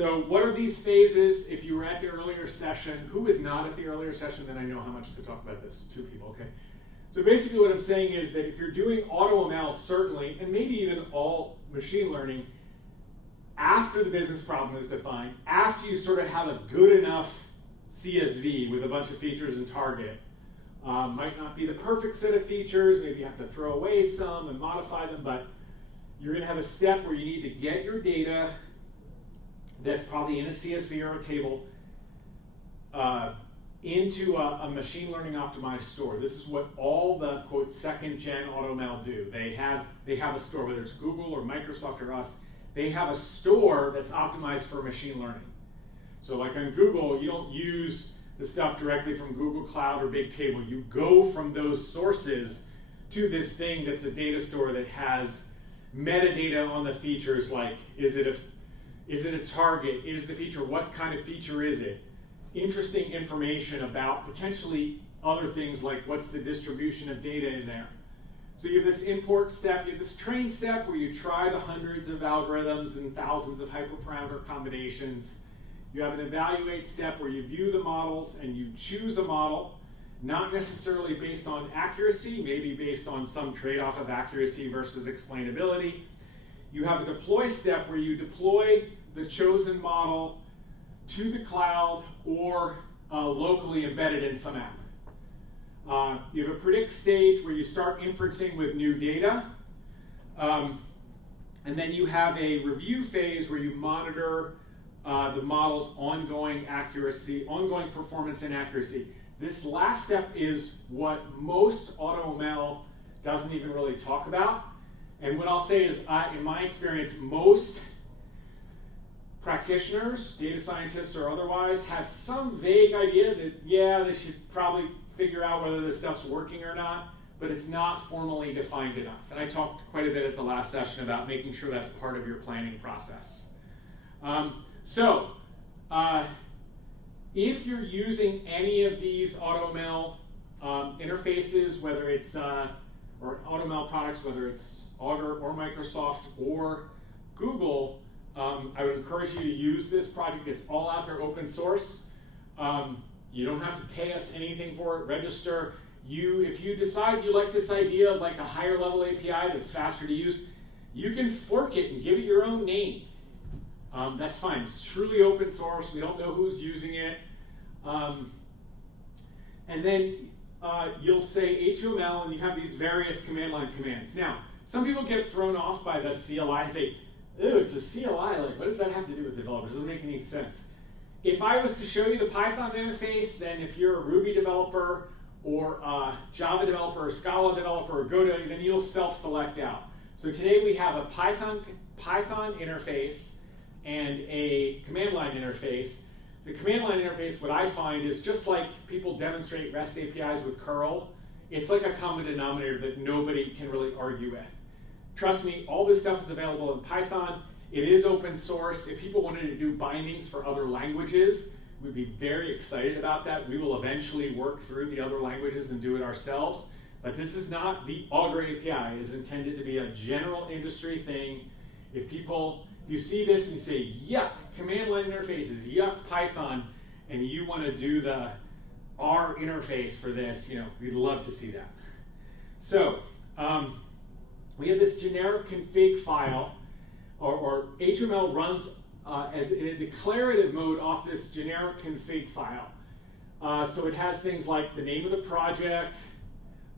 So what are these phases? If you were at the earlier session, who was not at the earlier session, then I know how much to talk about this. 2 people, okay. So basically what I'm saying is that if you're doing AutoML, certainly, and maybe even all machine learning, after the business problem is defined, after you sort of have a good enough CSV with a bunch of features and target, might not be the perfect set of features, maybe you have to throw away some and modify them, but you're going to have a step where you need to get your data that's probably in a CSV or a table into a machine learning optimized store. This is what all the quote second gen AutoML do. They have a store, whether it's Google or Microsoft or us, they have a store that's optimized for machine learning. So like on Google, you don't use the stuff directly from Google Cloud or Bigtable. You go from those sources to this thing that's a data store that has metadata on the features, like is it a target? Is the feature, what kind of feature is it? Interesting information about potentially other things like what's the distribution of data in there. So you have this import step, you have this train step where you try the hundreds of algorithms and thousands of hyperparameter combinations. You have an evaluate step where you view the models and you choose a model, not necessarily based on accuracy, maybe based on some trade-off of accuracy versus explainability. You have a deploy step where you deploy the chosen model to the cloud or locally embedded in some app. You have a predict stage where you start inferencing with new data. And then you have a review phase where you monitor the model's ongoing accuracy, ongoing performance and accuracy. This last step is what most AutoML doesn't even really talk about. And what I'll say is, in my experience, most practitioners, data scientists or otherwise, have some vague idea that, yeah, they should probably figure out whether this stuff's working or not, but it's not formally defined enough. And I talked quite a bit at the last session about making sure that's part of your planning process. If you're using any of these AutoML interfaces, whether it's, or AutoML products, whether it's Augur or Microsoft or Google, I would encourage you to use this project. It's all out there, open source. You don't have to pay us anything for it. Register. If you decide you like this idea of like a higher level API that's faster to use, you can fork it and give it your own name. That's fine. It's truly open source. We don't know who's using it. And then you'll say HTML, and you have these various command line commands. Now, some people get thrown off by the CLI and say, "Ooh, it's a CLI. Like, what does that have to do with developers? It doesn't make any sense." If I was to show you the Python interface, then if you're a Ruby developer or a Java developer or Scala developer or Go, then you'll self-select out. So today we have a Python interface and a command line interface. The command line interface, what I find, is just like people demonstrate REST APIs with curl. It's like a common denominator that nobody can really argue with. Trust me, all this stuff is available in Python. It is open source. If people wanted to do bindings for other languages, we'd be very excited about that. We will eventually work through the other languages and do it ourselves. But this is not the Augur API. It is intended to be a general industry thing. If you see this and you say, yuck, command line interfaces, yuck, Python, and you want to do the R interface for this, we'd love to see that. So we have this generic config file, or HTML runs as in a declarative mode off this generic config file. So it has things like the name of the project,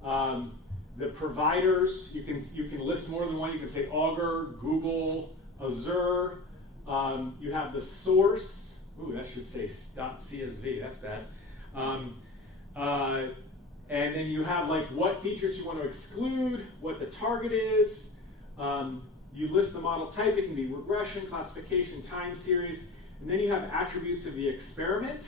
the providers. You can list more than one. You can say Augur, Google, Azure. You have the source. Ooh, that should say .csv. That's bad. And then you have like what features you want to exclude, what the target is. You list the model type. It can be regression, classification, time series. And then you have attributes of the experiment.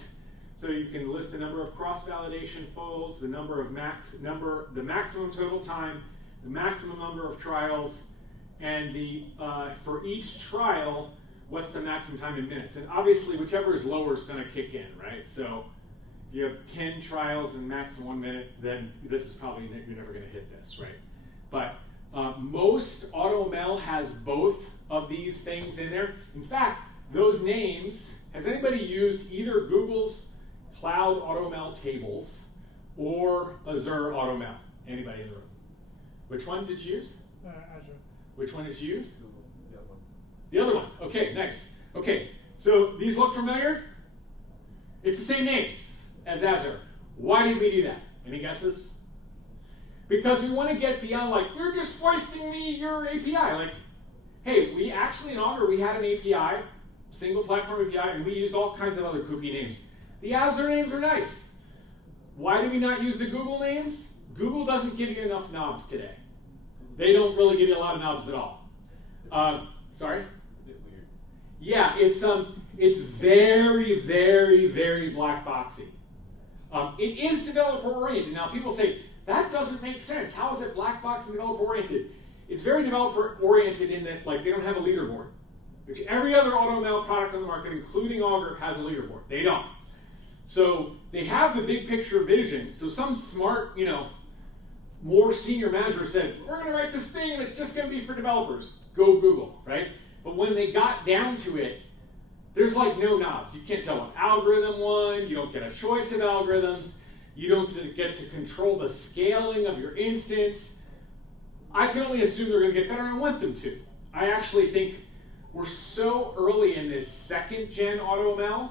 So you can list the number of cross-validation folds, the number of the maximum total time, the maximum number of trials, and for each trial, what's the maximum time in minutes. And obviously, whichever is lower is going to kick in, right? So if you have 10 trials in maximum 1 minute, then this is probably, you're never going to hit this, right? But most AutoML has both of these things in there. In fact, those names, has anybody used either Google's Cloud AutoML tables or Azure AutoML? Anybody in the room? Which one did you use? Azure. Which one did you use? Google, the other one. The other one. Okay, nice. Okay, so these look familiar? It's the same names as Azure. Why did we do that? Any guesses? Because we want to get beyond, like, you're just foisting me your API. Like, hey, we actually in Augur, we had an API, single platform API, and we used all kinds of other kooky names. The Azure names are nice. Why do we not use the Google names? Google doesn't give you enough knobs today. They don't really give you a lot of knobs at all. Sorry? It's a bit weird. Yeah, it's very, very, very black boxy. It is developer oriented. Now people say, that doesn't make sense. How is it black box and developer oriented? It's very developer oriented in that, like, they don't have a leaderboard, which every other AutoML product on the market, including Augur, has a leaderboard. They don't. So they have the big picture vision. So some smart, more senior manager said, we're going to write this thing and it's just going to be for developers. Go Google, right? But when they got down to it, there's like no knobs. You can't tell what algorithm won. You don't get a choice of algorithms. You don't get to control the scaling of your instance. I can only assume they're going to get better, and I want them to. I actually think we're so early in this second gen AutoML. I'm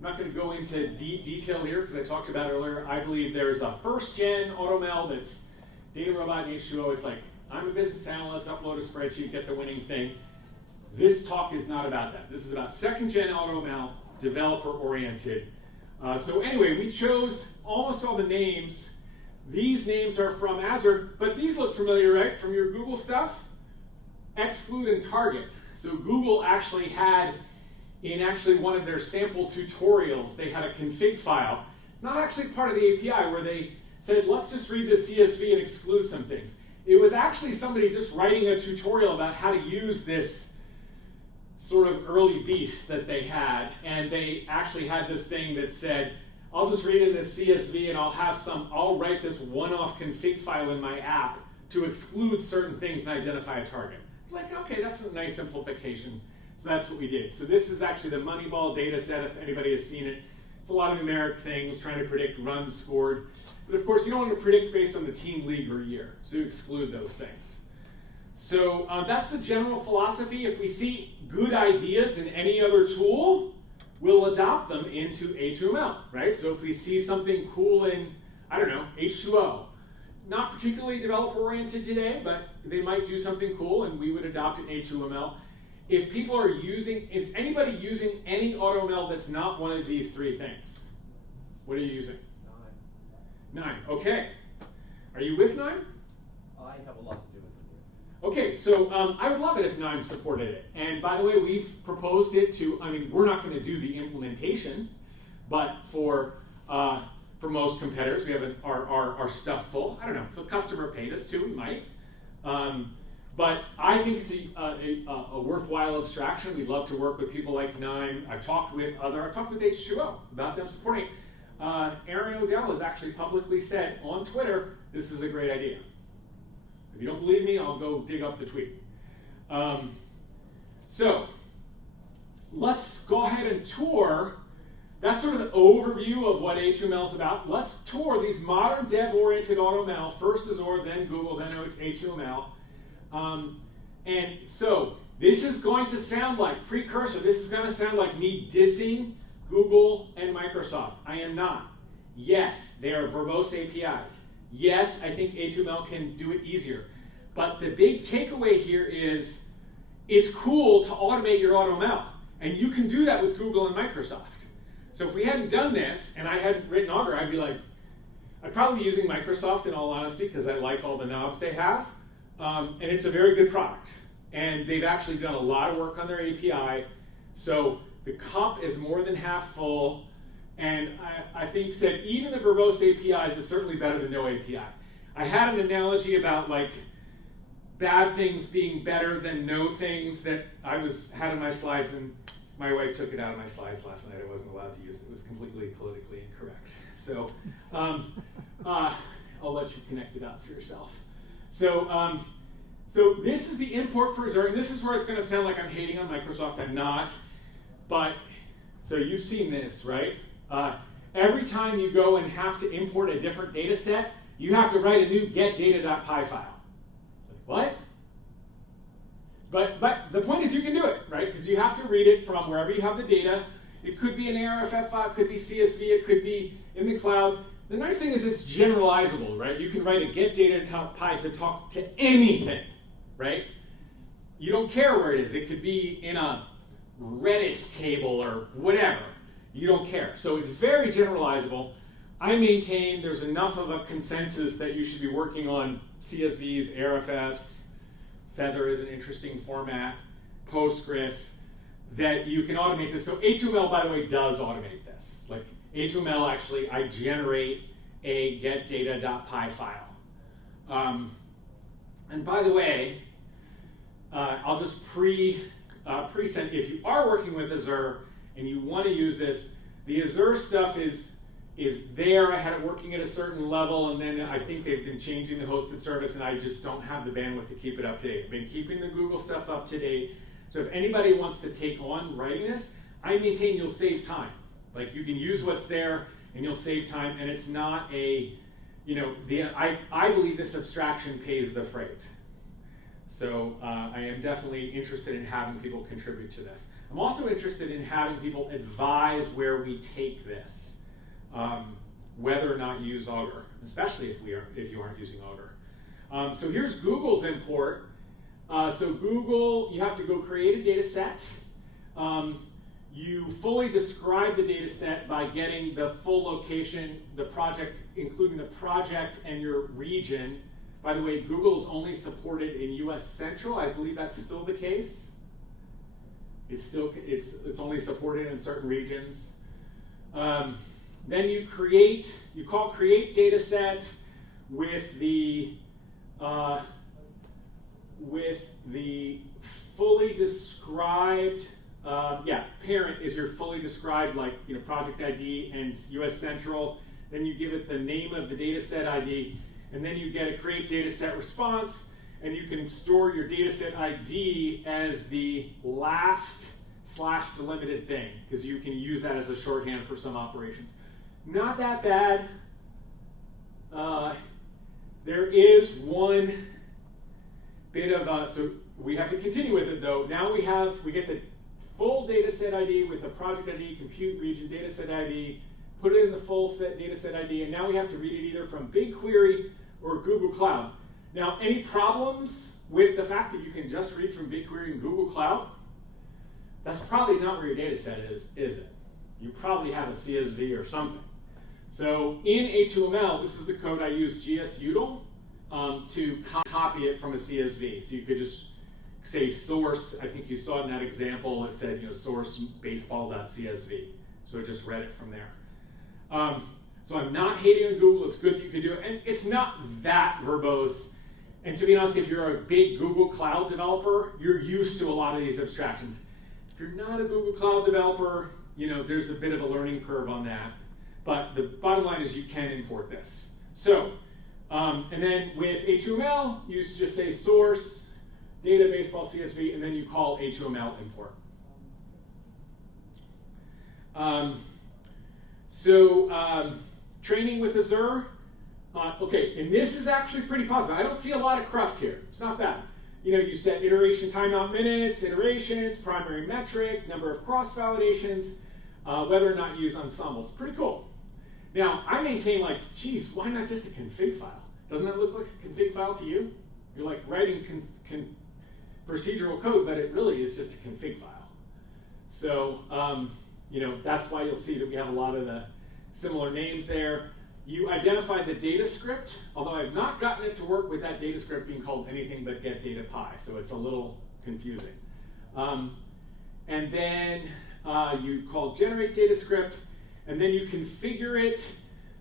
not going to go into deep detail here because I talked about it earlier. I believe there's a first gen AutoML that's data robot and H2O. It's like, I'm a business analyst, upload a spreadsheet, get the winning thing. This talk is not about that. This is about second gen AutoML, developer oriented. So anyway, we chose almost all the names. These names are from Azure, but these look familiar, right? From your Google stuff. Exclude and target. So Google actually had, in actually one of their sample tutorials, they had a config file. It's not actually part of the API where they said, let's just read the CSV and exclude some things. It was actually somebody just writing a tutorial about how to use this sort of early beast that they had, and they actually had this thing that said, I'll just read in this CSV and I'll write this one-off config file in my app to exclude certain things and identify a target. It's like, okay, that's a nice simplification. So that's what we did. So this is actually the Moneyball data set, if anybody has seen it. It's a lot of numeric things, trying to predict runs scored. But of course, you don't want to predict based on the team league or year, so you exclude those things. So that's the general philosophy. If we see good ideas in any other tool, we'll adopt them into A2ML, right? So if we see something cool in, I don't know, H2O, not particularly developer-oriented today, but they might do something cool, and we would adopt it in A2ML. If people are using, is anybody using any AutoML that's not one of these three things? What are you using? 9. Okay. Are you with 9? I have a lot to do with it. Okay, so I would love it if 9 supported it. And by the way, we've proposed it to, we're not going to do the implementation, but for most competitors, we have our stuff full. I don't know, if the customer paid us to, we might. But I think it's a worthwhile abstraction. We'd love to work with people like 9. I've talked with H2O about them supporting it. Aaron O'Dell has actually publicly said on Twitter, this is a great idea. If you don't believe me, I'll go dig up the tweet. So let's go ahead and tour. That's sort of the overview of what HTML is about. Let's tour these modern dev-oriented AutoML. First Azure, then Google, then HTML. And so this is going to sound like, precursor, this is going to sound like me dissing Google and Microsoft. I am not. Yes, they are verbose APIs. Yes, I think A2ML can do it easier. But the big takeaway here is it's cool to automate your AutoML. And you can do that with Google and Microsoft. So if we hadn't done this and I hadn't written Augur, I'd be like, I'd probably be using Microsoft in all honesty because I like all the knobs they have. And it's a very good product. And they've actually done a lot of work on their API. So the cup is more than half full. And I think said even the verbose APIs is certainly better than no API. I had an analogy about like bad things being better than no things that I had in my slides, and my wife took it out of my slides last night. I wasn't allowed to use it. It was completely politically incorrect. So I'll let you connect the dots for yourself. So this is the import for Azure, and this is where it's going to sound like I'm hating on Microsoft. I'm not. but, so you've seen this, right? Every time you go and have to import a different data set, you have to write a new getData.py file. What? But the point is you can do it, right? Because you have to read it from wherever you have the data. It could be an ARFF file, it could be CSV, it could be in the cloud. The nice thing is it's generalizable, right? You can write a getData.py to talk to anything, right? You don't care where it is. It could be in a Redis table or whatever. You don't care. So it's very generalizable. I maintain there's enough of a consensus that you should be working on CSVs, ARFFs, Feather is an interesting format, Postgres, that you can automate this. So AutoAutoML, by the way, does automate this. Like AutoAutoML, actually, I generate a getData.py file. And by the way, I'll just pre-send, if you are working with Azure and you want to use this, the Azure stuff is there. I had it working at a certain level, and then I think they've been changing the hosted service, and I just don't have the bandwidth to keep it up to date. I've been keeping the Google stuff up to date. So if anybody wants to take on writing this, I maintain you'll save time. Like you can use what's there, and you'll save time, and it's not a, I believe this abstraction pays the freight. So I am definitely interested in having people contribute to this. I'm also interested in having people advise where we take this. Whether or not you use Augur, especially if you aren't using Augur. So here's Google's import. So Google, you have to go create a data set. You fully describe the data set by getting the full location, the project, including the project and your region. By the way, Google is only supported in US Central. I believe that's still the case. It's only supported in certain regions. Then you call create data set with the fully described, parent is your fully described, like project ID and US Central. Then you give it the name of the data set ID, and then you get a create data set response, and you can store your data set ID as the last / delimited thing, because you can use that as a shorthand for some operations. Not that bad. There is one bit of, so we have to continue with it though. Now we get the full data set ID with the project ID, compute region, data set ID, put it in the full set data set ID, and now we have to read it either from BigQuery or Google Cloud. Now, any problems with the fact that you can just read from BigQuery and Google Cloud? That's probably not where your data set is it? You probably have a CSV or something. So in AutoAutoML, this is the code I use, gsutil, to copy it from a CSV. So you could just say source, I think you saw it in that example, it said source baseball.csv. So it just read it from there. So I'm not hating on Google, it's good that you can do it. And it's not that verbose. And to be honest, if you're a big Google Cloud developer, you're used to a lot of these abstractions. If you're not a Google Cloud developer, there's a bit of a learning curve on that. But the bottom line is you can import this. So, and then with AutoAutoML, you just say source, data baseball CSV, and then you call AutoAutoML import. Training with Azure. Okay, and this is actually pretty positive. I don't see a lot of cruft here. It's not bad. You set iteration timeout minutes, iterations, primary metric, number of cross-validations, whether or not you use ensembles. Pretty cool. Now, I maintain geez, why not just a config file? Doesn't that look like a config file to you? You're like writing procedural code, but it really is just a config file. So, that's why you'll see that we have a lot of the similar names there. You identify the data script, although I've not gotten it to work with that data script being called anything but getData.py, so it's a little confusing. And then you call generate data script, and then you configure it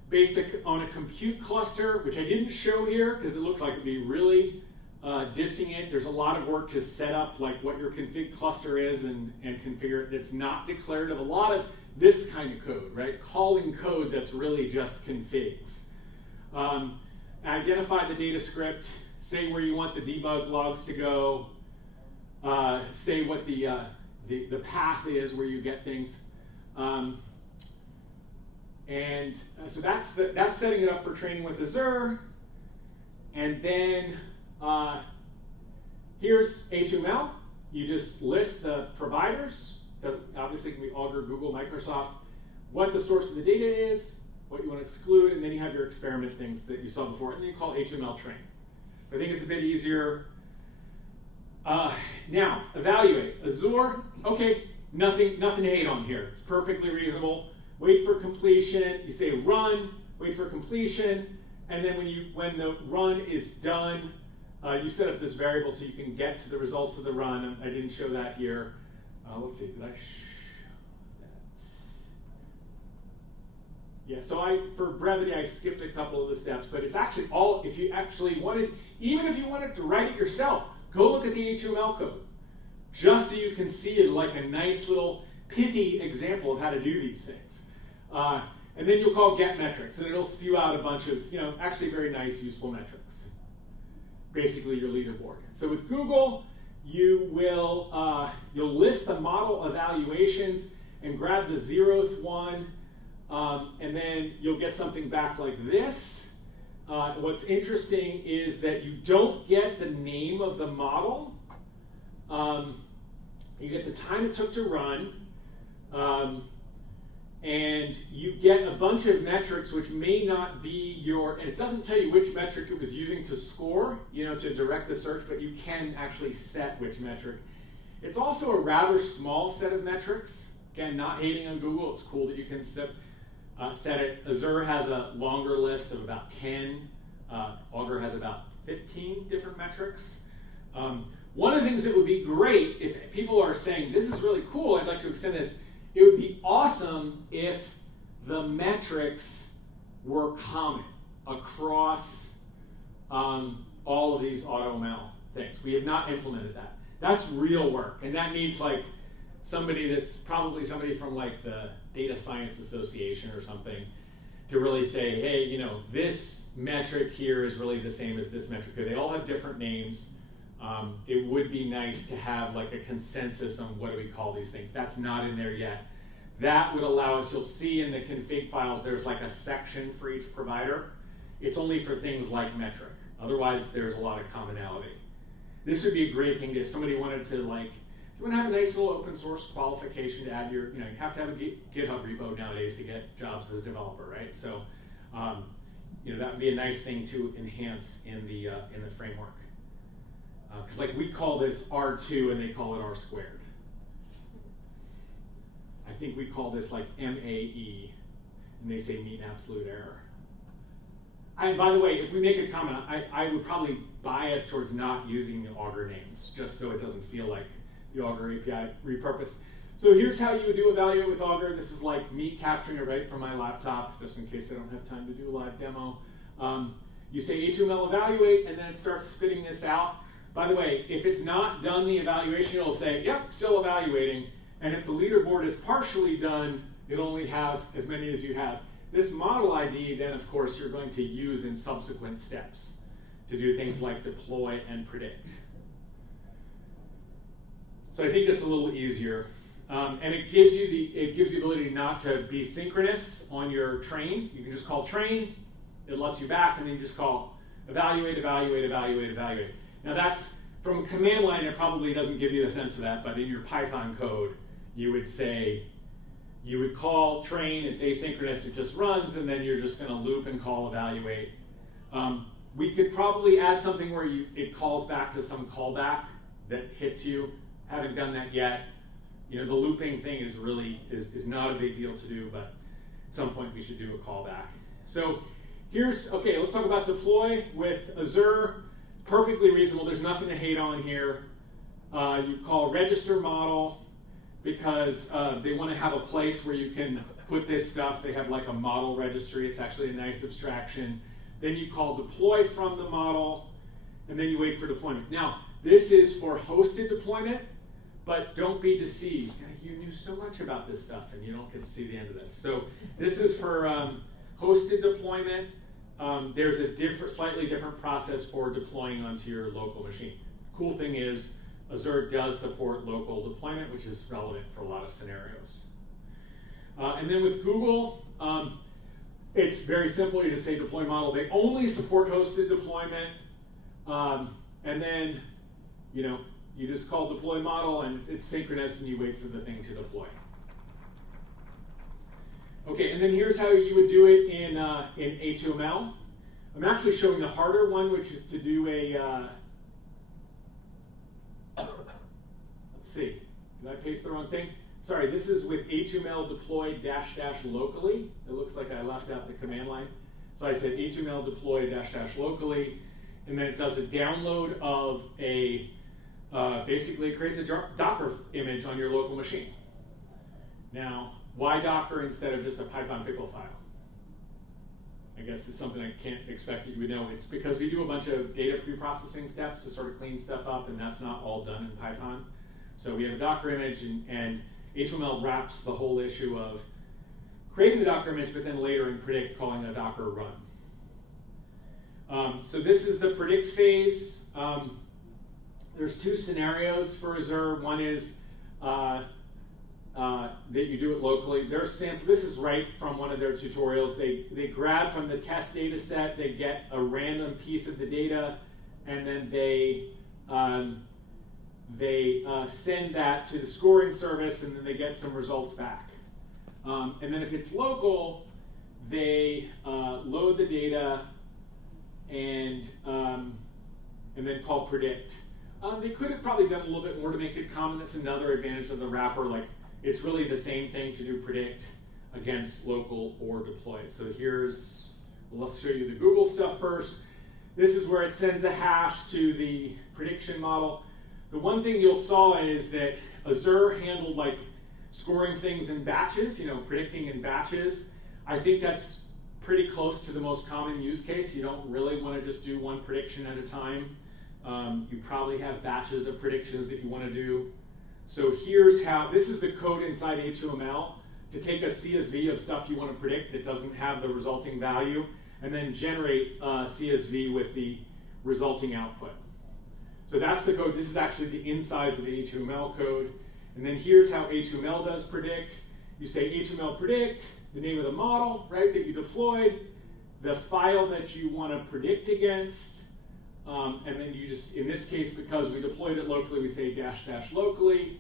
based on a compute cluster, which I didn't show here because it looked like it'd be really dissing it. There's a lot of work to set up what your config cluster is and configure it. It's not declarative. A lot of this kind of code, right? Calling code that's really just configs. Identify the data script, say where you want the debug logs to go, say what the the path is where you get things. So that's setting it up for training with Azure. And then here's HTML. You just list the providers. Obviously, it can be Augur, Google, Microsoft. What the source of the data is, what you want to exclude, and then you have your experiment things that you saw before, and then you call HTML train. I think it's a bit easier. Now, evaluate. Azure, okay, nothing to hate on here. It's perfectly reasonable. Wait for completion. You say run, wait for completion, and then when the run is done, you set up this variable so you can get to the results of the run. I didn't show that here. Let's see, did I show that? Yeah, so for brevity, I skipped a couple of the steps, but it's actually all, if you actually wanted, even if you wanted to write it yourself, go look at the HTML code, just so you can see it like a nice little pithy example of how to do these things. And then you'll call get metrics, and it'll spew out a bunch of, actually very nice, useful metrics. Basically your leaderboard. So with Google, you'll list the model evaluations and grab the 0th one, and then you'll get something back like this. What's interesting is that you don't get the name of the model. You get the time it took to run, and you get a bunch of metrics which may not be and it doesn't tell you which metric it was using to score, to direct the search, but you can actually set which metric. It's also a rather small set of metrics. Again, not hating on Google, it's cool that you can set it. Azure has a longer list of about 10. Augur has about 15 different metrics. One of the things that would be great, if people are saying, this is really cool, I'd like to extend this, it would be awesome if the metrics were common across all of these AutoML things. We have not implemented that. That's real work, and that needs probably somebody from the Data Science Association or something to really say, hey, this metric here is really the same as this metric. They all have different names. It would be nice to have a consensus on what do we call these things. That's not in there yet. That would allow us, you'll see in the config files, there's a section for each provider. It's only for things like metric. Otherwise, there's a lot of commonality. This would be a great thing if somebody wanted to, if you want to have a nice little open source qualification to add you have to have a GitHub repo nowadays to get jobs as a developer, right? So, that would be a nice thing to enhance in the framework. Because we call this R2 and they call it R squared. I think we call this MAE, and they say mean absolute error. And by the way, if we make a comment, I would probably bias towards not using the Augur names, just so it doesn't feel like the Augur API repurposed. So here's how you would do evaluate with Augur. This is me capturing it right from my laptop, just in case I don't have time to do a live demo. You say HTML evaluate, and then it starts spitting this out. By the way, if it's not done the evaluation, it'll say, yep, still evaluating. And if the leaderboard is partially done, it'll only have as many as you have. This model ID, then, of course, you're going to use in subsequent steps to do things like deploy and predict. So I think it's a little easier. And it gives you the ability not to be synchronous on your train. You can just call train, it lets you back, and then you just call evaluate, evaluate, evaluate, evaluate. Now that's, from a command line, it probably doesn't give you a sense of that, but in your Python code, you would call train, it's asynchronous, it just runs, and then you're just going to loop and call evaluate. We could probably add something where it calls back to some callback that hits you. Haven't done that yet. The looping thing is not a big deal to do, but at some point we should do a callback. So let's talk about deploy with Azure. Perfectly reasonable, there's nothing to hate on here. You call register model because they want to have a place where you can put this stuff. They have a model registry. It's actually a nice abstraction. Then you call deploy from the model, and then you wait for deployment. Now, this is for hosted deployment, but don't be deceived. You knew so much about this stuff, and you don't get to see the end of this. So this is for hosted deployment. There's a slightly different process for deploying onto your local machine. Cool thing is, Azure does support local deployment, which is relevant for a lot of scenarios. And then with Google, it's very simple. You just say deploy model. They only support hosted deployment. And then, you just call deploy model, and it's synchronous, and you wait for the thing to deploy. Okay, and then here's how you would do it in AutoAutoML. I'm actually showing the harder one, which is to do a, let's see, did I paste the wrong thing? Sorry, this is with AutoAutoML deploy -- locally. It looks like I left out the command line. So I said AutoAutoML deploy -- locally, and then it does a download of a, basically it creates a Docker image on your local machine. Now, why Docker instead of just a Python pickle file? I guess it's something I can't expect that you would know. It's because we do a bunch of data pre-processing steps to sort of clean stuff up, and that's not all done in Python. So we have a Docker image, and AutoAutoML wraps the whole issue of creating the Docker image, but then later in predict calling a Docker run. So this is the predict phase. There's two scenarios for Azure. One is that you do it locally. This is right from one of their tutorials. They grab from the test data set, they get a random piece of the data, and then they send that to the scoring service, and then they get some results back. And then if it's local, they load the data and then call predict. They could have probably done a little bit more to make it common. That's another advantage of the wrapper. Like, it's really the same thing to do predict against local or deploy. So let's show you the Google stuff first. This is where it sends a hash to the prediction model. The one thing you'll saw is that Azure handled like scoring things in batches, predicting in batches. I think that's pretty close to the most common use case. You don't really want to just do one prediction at a time. You probably have batches of predictions that you want to do. So here's how, this is the code inside AutoAutoML to take a CSV of stuff you want to predict that doesn't have the resulting value, and then generate CSV with the resulting output. So that's the code. This is actually the insides of the AutoAutoML code. And then here's how AutoAutoML does predict. You say AutoAutoML predict, the name of the model, right, that you deployed, the file that you want to predict against, and then you just, in this case, because we deployed it locally, we say -- locally,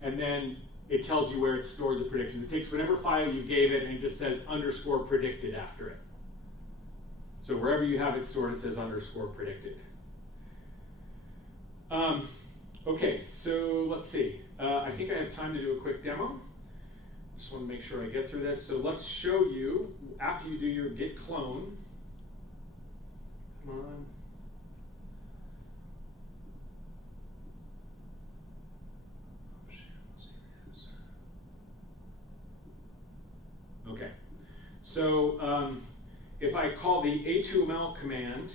and then it tells you where it stored the predictions. It takes whatever file you gave it, and it just says _ predicted after it. So wherever you have it stored, it says _ predicted. Okay, so let's see. I think I have time to do a quick demo. Just want to make sure I get through this. So let's show you, after you do your git clone. Come on. Okay, so if I call the AutoAutoML command,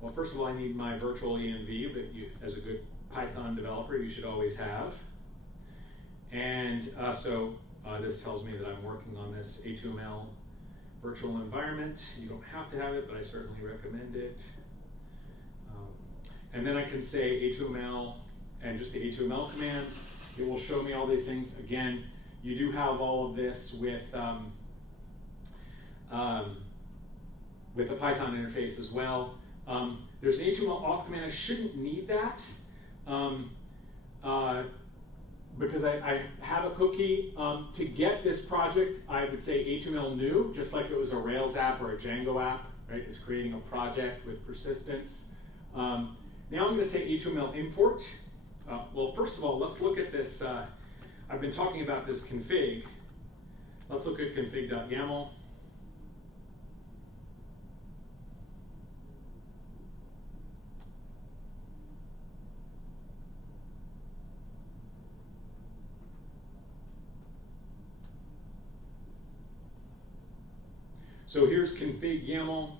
well, first of all, I need my virtual env that you, as a good Python developer, you should always have. And this tells me that I'm working on this AutoAutoML virtual environment. You don't have to have it, but I certainly recommend it. And then I can say AutoAutoML and just the AutoAutoML command. It will show me all these things. Again, you do have all of this with the Python interface as well. There's an AutoAutoML auth command. I shouldn't need that because I have a cookie. To get this project, I would say AutoAutoML new, just like it was a Rails app or a Django app, right? It's creating a project with persistence. Now I'm going to say AutoAutoML import. Well, first of all, let's look at this. I've been talking about this config. Let's look at config.yaml. So here's config YAML,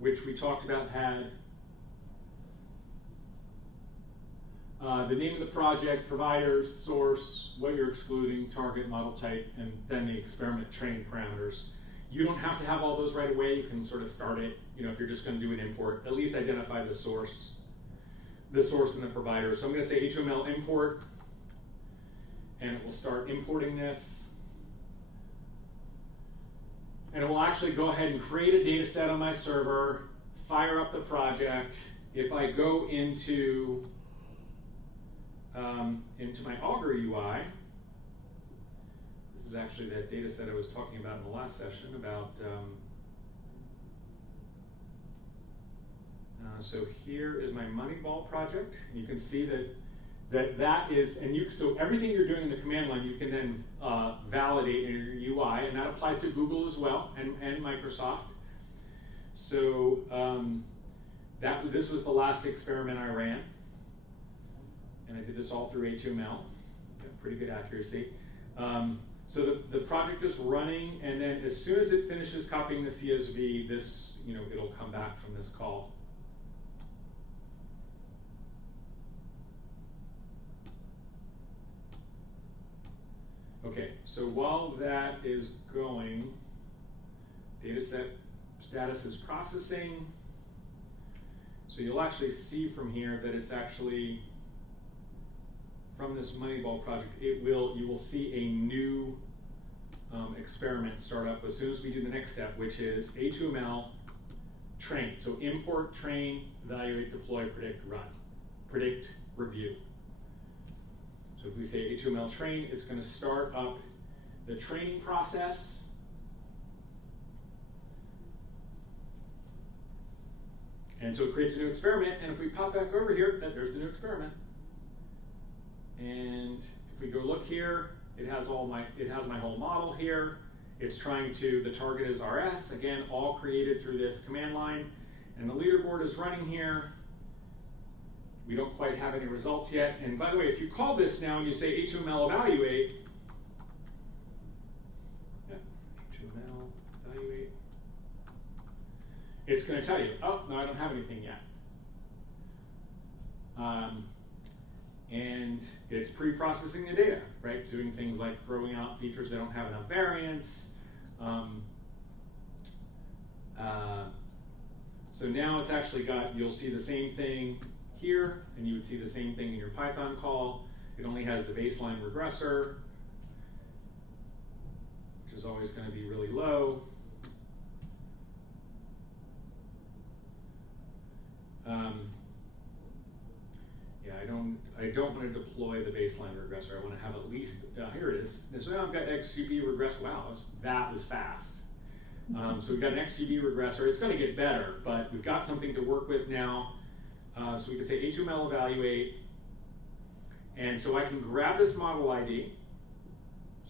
which we talked about had the name of the project, providers, source, what you're excluding, target, model type, and then the experiment train parameters. You don't have to have all those right away. You can sort of start it, if you're just going to do an import, at least identify the source. the source and the provider. So I'm going to say HTML import, and it will start importing this. And it will actually go ahead and create a data set on my server, fire up the project. If I go into my Augur UI, this is actually that data set I was talking about in the last session about. So here is my Moneyball project. You can see that is, and so everything you're doing in the command line, you can then validate in your UI, and that applies to Google as well and Microsoft. So this was the last experiment I ran, and I did this all through HTML, pretty good accuracy. So the project is running, and then as soon as it finishes copying the CSV, this it'll come back from this call. Okay, so while that is going, dataset status is processing. So you'll actually see from here that it's actually, from this Moneyball project, you will see a new experiment start up as soon as we do the next step, which is HTML train. So import, train, evaluate, deploy, predict, run. Predict, review. So if we say HTML train, it's going to start up the training process. And so it creates a new experiment, and if we pop back over here, there's the new experiment. And if we go look here, it has my whole model here. It's trying to, the target is RS, again, all created through this command line. And the leaderboard is running here. We don't quite have any results yet. And by the way, if you call this now and you say HTML evaluate, HTML evaluate, it's going to tell you, oh, no, I don't have anything yet. And it's pre-processing the data, right? Doing things like throwing out features that don't have enough variance. So now it's actually got, you'll see the same thing here, and you would see the same thing in your Python call. It only has the baseline regressor, which is always going to be really low. I don't want to deploy the baseline regressor. I want to have at least, here it is. And so now I've got XGB regress. Wow, that was fast. So we've got an XGB regressor. It's going to get better, but we've got something to work with now. So we can say HTML evaluate. And so I can grab this model ID.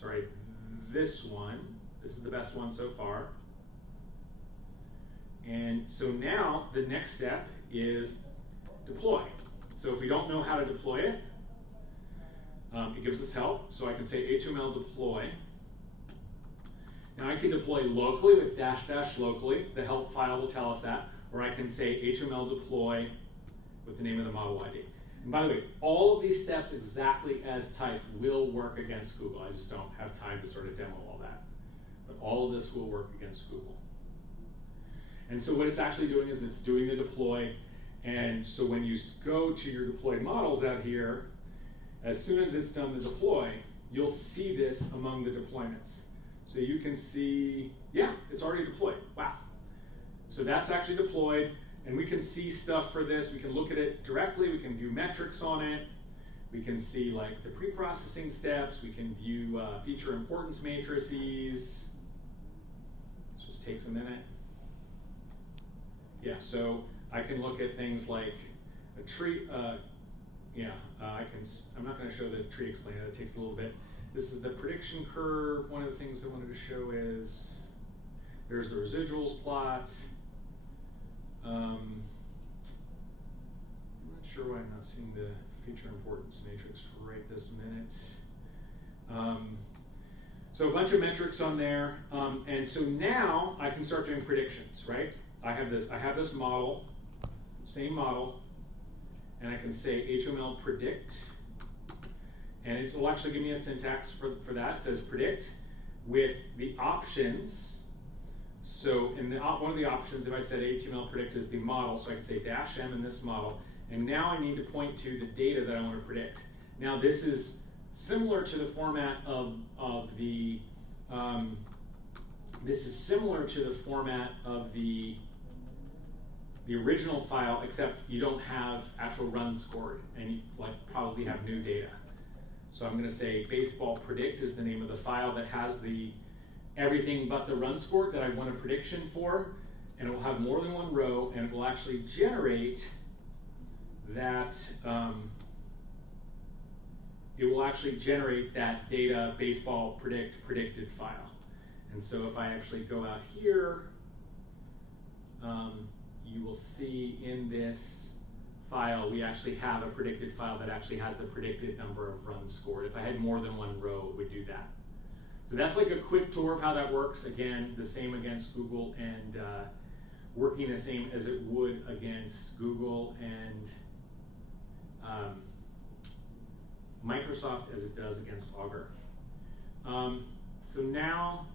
Sorry, this one. This is the best one so far. And so now the next step is deploy. So if we don't know how to deploy it, it gives us help. So I can say HTML deploy. Now I can deploy locally with -- locally. The help file will tell us that. Or I can say HTML deploy with the name of the model ID. And by the way, all of these steps exactly as typed will work against Google. I just don't have time to sort of demo all that. But all of this will work against Google. And so what it's actually doing is it's doing the deploy. And so when you go to your deployed models out here, as soon as it's done the deploy, you'll see this among the deployments. So you can see, yeah, it's already deployed. Wow. So that's actually deployed, and we can see stuff for this. We can look at it directly. We can view metrics on it. We can see like the pre-processing steps. We can view feature importance matrices. It just takes a minute. Yeah, so I can look at things like a tree. I'm not going to show the tree explainer. It takes a little bit. This is the prediction curve. One of the things I wanted to show is there's the residuals plot. I'm not sure why I'm not seeing the feature importance matrix right this minute. So a bunch of metrics on there, and so now I can start doing predictions, right? I have this model, same model, and I can say HTML predict, and it will actually give me a syntax for that. It says predict with the options. So in one of the options, if I said HTML predict is the model, so I can say -m in this model, And now I need to point to the data that I want to predict. Now this is similar to the format of the original file, except you don't have actual runs scored, and you probably have new data. So I'm going to say baseball predict is the name of the file that has everything but the run scored that I want a prediction for, and it will have more than one row, and it will actually generate that. It will actually generate that data baseball predicted file. And so if I actually go out here, you will see in this file we actually have a predicted file that actually has the predicted number of runs scored. If I had more than one row, it would do that. So that's like a quick tour of how that works. Again, the same against Google, and working the same as it would against Google and Microsoft as it does against Augur. So now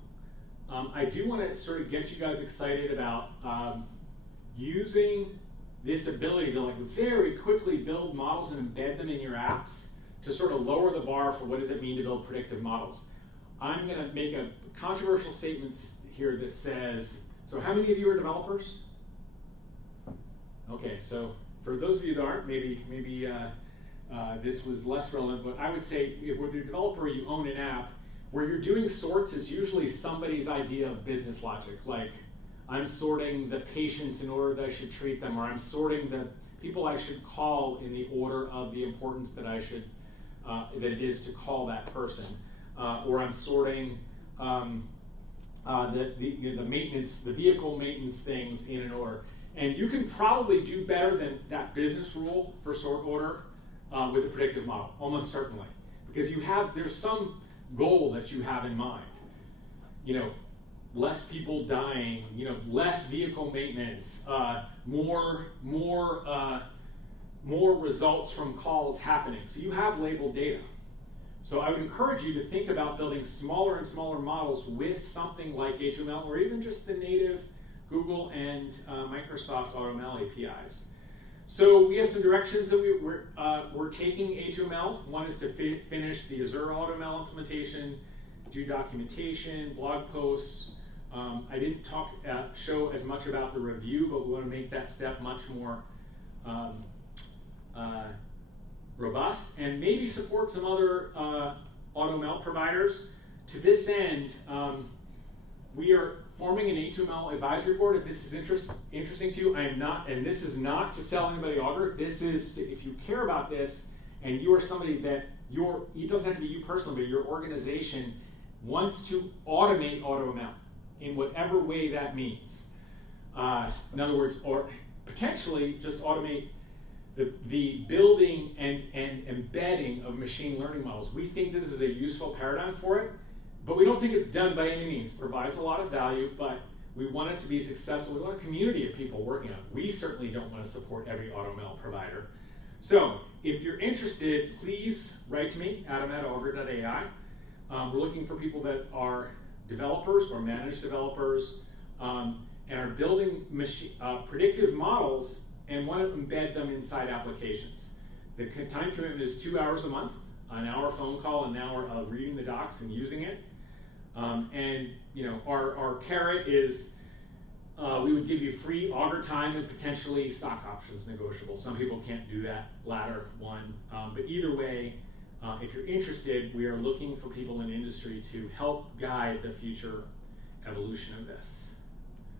I do want to sort of get you guys excited about using this ability to very quickly build models and embed them in your apps to sort of lower the bar for what does it mean to build predictive models. I'm going to make a controversial statement here that says, so how many of you are developers? Okay, so for those of you that aren't, maybe this was less relevant, but I would say if you're a developer, you own an app, where you're doing sorts is usually somebody's idea of business logic, like I'm sorting the patients in order that I should treat them, or I'm sorting the people I should call in the order of the importance that I should, that it is to call that person, or I'm sorting the maintenance, the vehicle maintenance things in an order. And you can probably do better than that business rule for sort order with a predictive model, almost certainly, because there's some goal that you have in mind. Less people dying, less vehicle maintenance, more results from calls happening. So you have labeled data. So I would encourage you to think about building smaller and smaller models with something like AutoAutoML, or even just the native Google and Microsoft AutoAutoML APIs. So we have some directions that we're taking AutoAutoML. One is to finish the Azure AutoAutoML implementation, do documentation, blog posts. I didn't show as much about the review, but we want to make that step much more robust, and maybe support some other AutoML providers. To this end, we are forming an AutoML advisory board. If this is interesting to you, I am not, and this is not to sell anybody Augur. This is to, if you care about this, and you are somebody that it doesn't have to be you personally, but your organization wants to automate AutoML in whatever way that means. In other words, or potentially just automate the building and embedding of machine learning models. We think this is a useful paradigm for it, but we don't think it's done by any means. It provides a lot of value, but we want it to be successful. We want a community of people working on it. We certainly don't want to support every AutoML provider. So if you're interested, please write to me, adam@augur.ai. We're looking for people that are developers or managed developers and are building predictive models and want to embed them inside applications. The time commitment is 2 hours a month, an hour phone call, an hour of reading the docs and using it. And our carrot is we would give you free Augur time and potentially stock options negotiable. Some people can't do that latter one, but either way, if you're interested, we are looking for people in industry to help guide the future evolution of this.